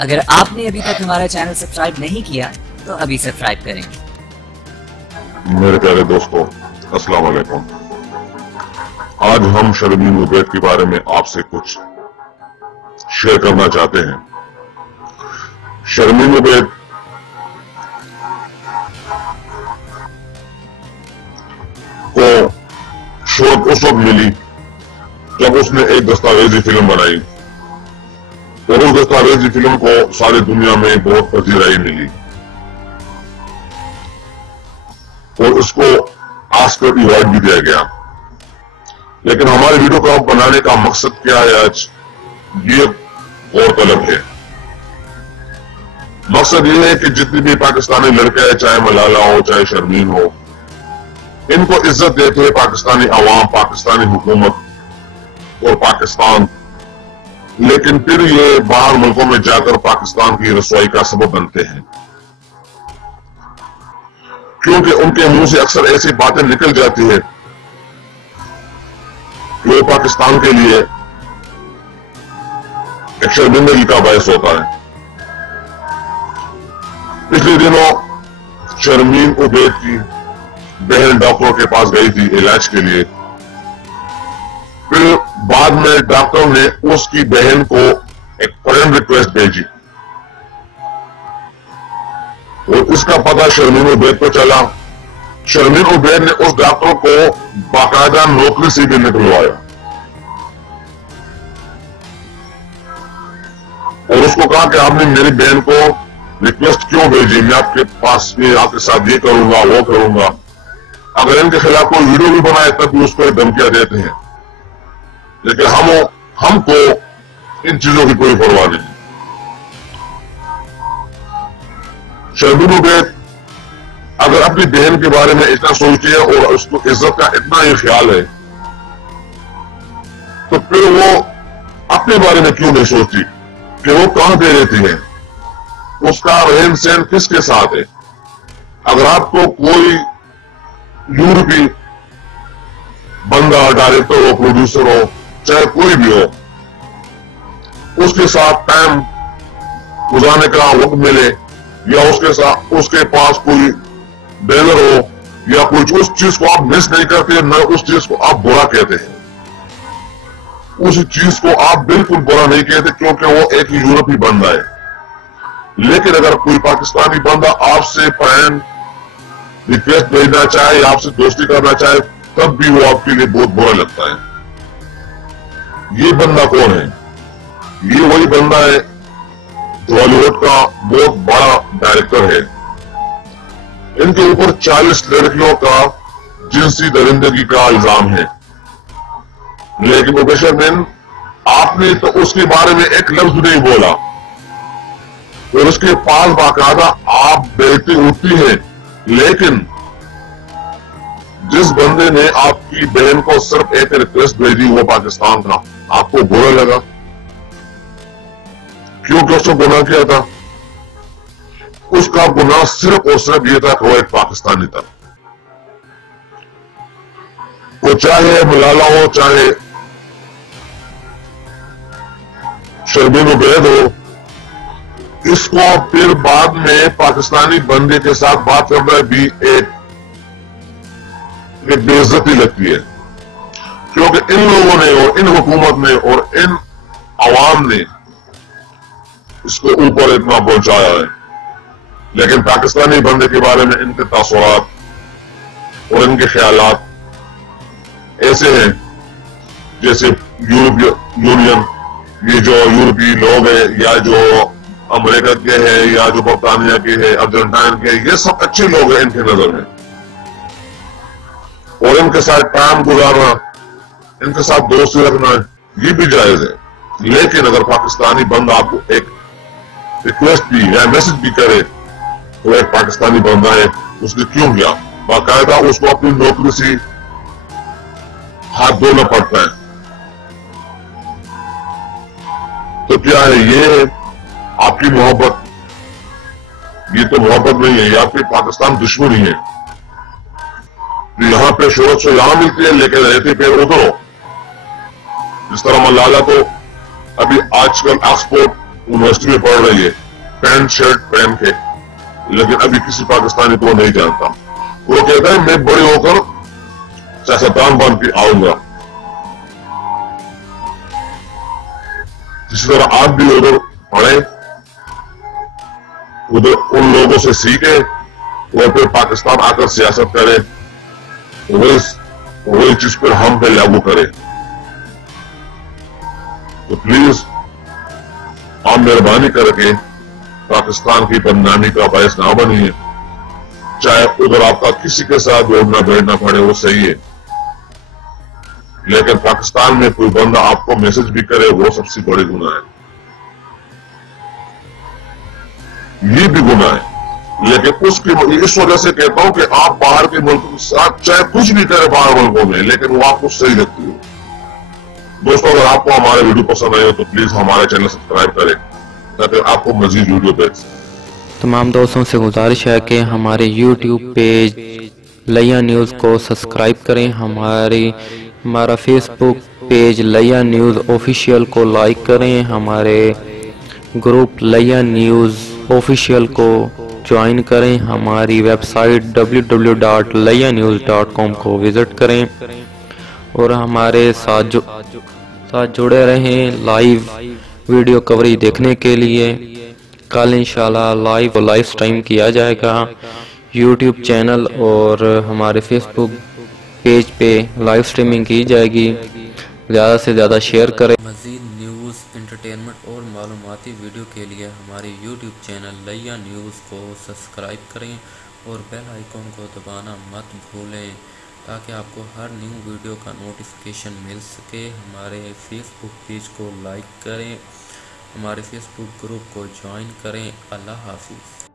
अगर आपने अभी तक हमारा चैनल सब्सक्राइब नहीं किया तो अभी सब्सक्राइब करें। मेरे प्यारे दोस्तों, अस्सलाम वालेकुम। आज हम शर्मीन उबैद के बारे में आपसे कुछ शेयर करना चाहते हैं। शर्मीन उबैद को शोहरत उस वक्त मिली जब उसने एक दस्तावेजी फिल्म बनाई और उस दस्तावेजी फिल्म को सारी दुनिया में बहुत पजीराई मिली और उसको ऑस्कर अवार्ड भी दिया गया। लेकिन हमारे वीडियो को बनाने का मकसद क्या है आज, ये गौरतलब है। मकसद ये है कि जितनी भी पाकिस्तानी लड़के हैं, चाहे मलाला हो चाहे शर्मीन हो, इनको इज्जत देते हैं पाकिस्तानी अवाम, पाकिस्तानी हुकूमत और पाकिस्तान। लेकिन फिर ये बाहर मुल्कों में जाकर पाकिस्तान की रसवाई का सबब बनते हैं, क्योंकि उनके मुंह से अक्सर ऐसी बातें निकल जाती है कि वो पाकिस्तान के लिए एक शर्मिंदगी का बायस होता है। पिछले दिनों शर्मीन उबैद की बहन डॉक्टरों के पास गई थी इलाज के लिए। फिर बाद में डॉक्टर ने उसकी बहन को एक फ्रेंड रिक्वेस्ट भेजी और इसका पता शर्मीन उबैद को चला। शर्मीन उबैद ने उस डॉक्टर को बाकायदा नौकरी से भी निकलवाया और उसको कहा कि आपने मेरी बहन को रिक्वेस्ट क्यों भेजी, मैं आपके पास में आपके साथ ये करूंगा वो करूंगा। अगर इनके खिलाफ कोई वीडियो भी बनाए तब भी उसको धमकियां देते हैं, लेकिन हमको इन चीजों की कोई परवाह नहीं। शर्मीन उबैद अगर अपनी बहन के बारे में इतना सोचती है और उसको इज्जत का इतना ही ख्याल है, तो फिर वो अपने बारे में क्यों नहीं सोचती कि वो कहां पे रहती है, उसका रहन सहन किसके साथ है। अगर आपको कोई यूरोपी बंदा, डायरेक्टर हो, प्रोड्यूसर हो, चाहे कोई भी हो, उसके साथ टाइम गुजारने का वक्त मिले या उसके पास कोई बैनर हो या कुछ, उस चीज को आप मिस नहीं करते, न उस चीज को आप बुरा कहते हैं। उस चीज को आप बिल्कुल बुरा नहीं कहते क्योंकि वो एक यूरोपी बंदा है। लेकिन अगर कोई पाकिस्तानी बंदा आपसे फ्रेंड रिक्वेस्ट भेजना चाहे या आपसे दोस्ती करना चाहे, तब भी वो आपके लिए बहुत बुरा लगता है। ये बंदा कौन है? ये वही बंदा है जो बॉलीवुड का बहुत बड़ा डायरेक्टर है। इनके ऊपर 40 लड़कियों का जिनसी दरिंदगी का इल्जाम है, लेकिन वो शर्मीन आपने तो उसके बारे में एक लफ्ज नहीं बोला और उसके पास बाकायदा आप बेटी उठती है। लेकिन जिस बंदे ने आपकी बहन को सिर्फ एक रिक्वेस्ट भेजी वो पाकिस्तान का, आपको बुरा लगा क्योंकि उसने गुनाह किया था। उसका गुनाह सिर्फ और सिर्फ ये था कि वो एक पाकिस्तानी था। वो चाहे मलाला हो चाहे शर्मीन उबैद हो, इसको फिर बाद में पाकिस्तानी बंदे के साथ बात करना भी एक बेइज्जती लगती है, क्योंकि इन लोगों ने और इन हुकूमत ने और इन अवाम ने इसको ऊपर इतना पहुंचाया है। लेकिन पाकिस्तानी बंदे के बारे में इनके तासुरात और इनके ख्यालात ऐसे हैं जैसे यूरोपीय यूनियन, ये जो यूरोपीय लोग हैं या जो अमेरिका के हैं या जो बरतानिया के हैं, अर्जेंटाइन के, ये सब अच्छे लोग हैं इनके नजर में और इनके साथ टाइम गुजारना, इनके साथ दोस्ती रखना ये भी जायज है। लेकिन अगर पाकिस्तानी बंदा आपको एक रिक्वेस्ट भी या मैसेज भी करे तो एक पाकिस्तानी बंदा है, उसने क्यों किया, बाकायदा उसको अपनी नौकरी से हाथ धोना पड़ता है। तो क्या है ये आपकी मोहब्बत? ये तो मोहब्बत नहीं है, ये आपकी पाकिस्तान दुश्मनी है। तो यहां पे शोहरत से यहां मिलती है लेकिन रहते पे उधर हो। जिस तरह मलाला तो अभी आजकल एक्सपोर्ट यूनिवर्सिटी में पढ़ रही है पैंट शर्ट पहन के, लेकिन अभी किसी पाकिस्तानी को नहीं जानता। वो कहता है मैं बड़े होकर सियासतदान बन के आऊंगा। इसी तरह आप भी उधर पढ़े, उधर उन लोगों से सीखे और फिर पाकिस्तान आकर सियासत करें, वही चीज पर हम पे लागू करें। तो प्लीज आप मेहरबानी करके पाकिस्तान की बदनामी का बायस ना बनिए। चाहे उधर आपका किसी के साथ उठना बैठना पड़े वो सही है, लेकिन पाकिस्तान में कोई बंदा आपको मैसेज भी करे वो सबसे बड़ी गुनाह है। ये भी गुनाह है, लेकिन उसकी इस वजह से कहता हूं कि आप बाहर के मुल्क के साथ चाहे कुछ भी करें बाहर मुल्कों में, लेकिन वो आपको सही लगती हो। दोस्तों, अगर आपको हमारे वीडियो पसंद आए हो तो प्लीज हमारे चैनल सब्सक्राइब करें ताकि आपको मजीद वीडियो देख सकें। तमाम दोस्तों से गुजारिश है कि हमारे YouTube पेज लिया न्यूज़ को सब्सक्राइब करें, हमारा फेसबुक पेज लिया न्यूज़ ऑफिशियल को लाइक करें, हमारे ग्रुप लिया न्यूज़ ऑफिशियल को ज्वाइन करें, हमारी वेबसाइट www.lianews.com को विज़िट करें और हमारे साथ जुड़े रहें लाइव वीडियो कवरेज देखने के लिए। कल इंशाल्लाह लाइव स्ट्रीम किया जाएगा यूट्यूब चैनल और हमारे फेसबुक पेज पे लाइव स्ट्रीमिंग की जाएगी। ज़्यादा से ज़्यादा शेयर करें। मज़ीद न्यूज़, एंटरटेनमेंट और मालूमाती वीडियो के लिए हमारे यूट्यूब चैनल लिया न्यूज़ को सब्सक्राइब करें और बेल आइकॉन को दबाना मत भूलें ताकि आपको हर न्यू वीडियो का नोटिफिकेशन मिल सके। हमारे फेसबुक पेज को लाइक करें, हमारे फेसबुक ग्रुप को ज्वाइन करें। अल्लाह हाफिज़।